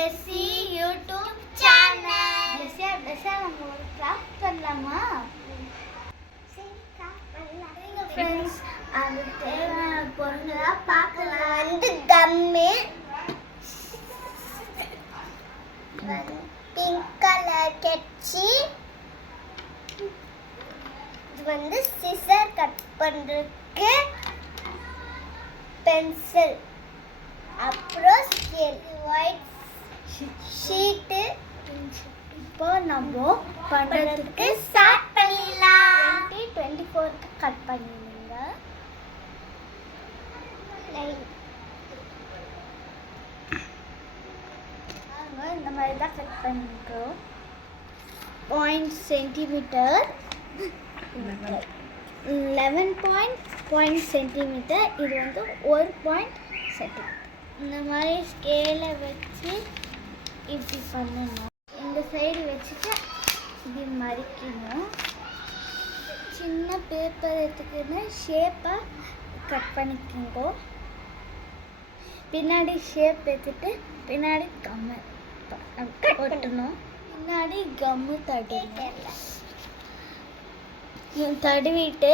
Blessy YouTube channel. Blessy நம்ம ஒரு craft பண்ணலாமா? சரி கிராஃப்ட் பண்ணலாம். ஃப்ரெண்ட்ஸ் அது தேவையான பொருளை பார்க்கலாம். வந்து கம்மு, பிங்க் கலர் கெச்சி, இது வந்து சிசர் கட் பண்றதுக்கு பென்சில், அப்புறம் ஸ்கேல், ஒயிட் ஷீட்டு. இப்போ நம்ம பண்றதுக்கு ஸ்டார்ட் பண்ணிடலாம். 2024க்கு கட் பண்ணிடுங்க. இந்த மாதிரி தான் கட் பண்ணிக்கிறோம். 0.5 சென்டிமீட்டர், 11.0 சென்டிமீட்டர், இது வந்து 1 சென்டிமீட்டர். இந்த மாதிரி ஸ்கேலை வச்சு இப்படி பண்ணணும். இந்த சைடு வச்சுட்டு இப்படி மடிக்கணும். சின்ன பேப்பர் எடுத்துக்கின்னு ஷேப்பாக கட் பண்ணிக்கோங்க. பின்னாடி ஷேப் எடுத்துட்டு பின்னாடி கம்மு ஒட்டணும். பின்னாடி கம்மு தடவிட்டு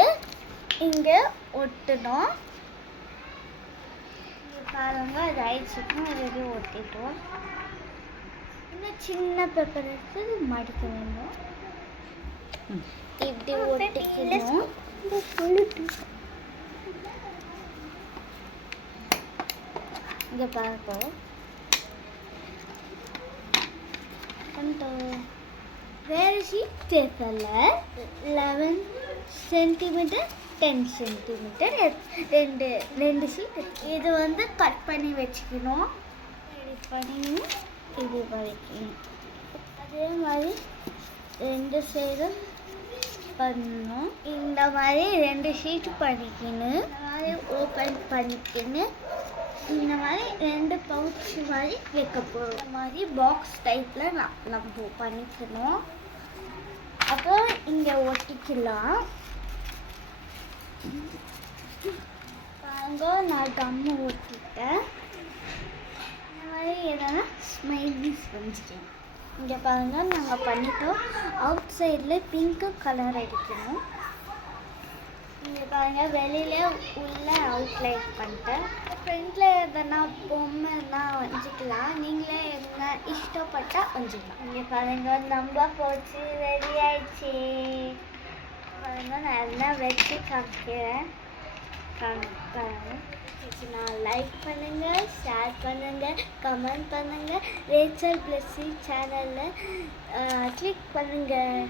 இங்கே ஒட்டணும். பாருங்க அது ஆயிடுச்சுன்னா ரெடி ஒட்டிட்டோம். இன்னும் சின்ன பேப்பர் எடுத்து மடிக்க வேணும். இப்படி ஒட்டிக்கணும். இங்கே பார்ப்போம். வேறு ஷீட் பேப்பரில் 11 சென்டிமீட்டர் 10 சென்டிமீட்டர் ரெண்டு ஷீட். இது வந்து கட் பண்ணி வச்சுக்கணும். ரெடி பண்ணி இது வரைக்கணும். அதே மாதிரி ரெண்டு சைடும் பண்ணணும். இந்த மாதிரி 2 ஷீட் பண்ணிக்கணும். இந்த மாதிரி ஓப்பன் பண்ணிக்கணும். இந்த மாதிரி 2 பவுச் மாதிரி வைக்க போகிறோம். இந்த மாதிரி பாக்ஸ் டைப்பில் நம்ம பண்ணிக்கணும். அப்புறம் இங்கே ஒட்டிக்கலாம். பாருங்க நான் கம்மு ஒட்டிட்டேன். இந்த மாதிரி எதனா ஸ்மைலிஸ் பண்ணிச்சிட்டேன். இங்கே பாருங்கள் நாங்கள் பண்ணிட்டோம். அவுட் சைடில் பிங்க்கு கலர் அடிக்கணும். இங்கே பாருங்கள் வெளியில உள்ள அவுட்லைன் பண்ணிட்டேன். ஃப்ரண்ட்டில் எதனா பொம்மைலாம் வச்சுக்கலாம். நீங்களே என்ன இஷ்டப்பட்டால் வச்சுக்கலாம். இங்கே பாருங்கள் நம்ம போச்சு ரெடி ஆயிடுச்சு. பாருங்கள் நான் எல்லாம் வச்சு காமிக்கிறேன். நான் லைக் பண்ணுங்கள், ஷேர் பண்ணுங்கள், கமெண்ட் பண்ணுங்கள். ரேச்சல் பிளெஸி சேனலில் கிளிக் பண்ணுங்கள்.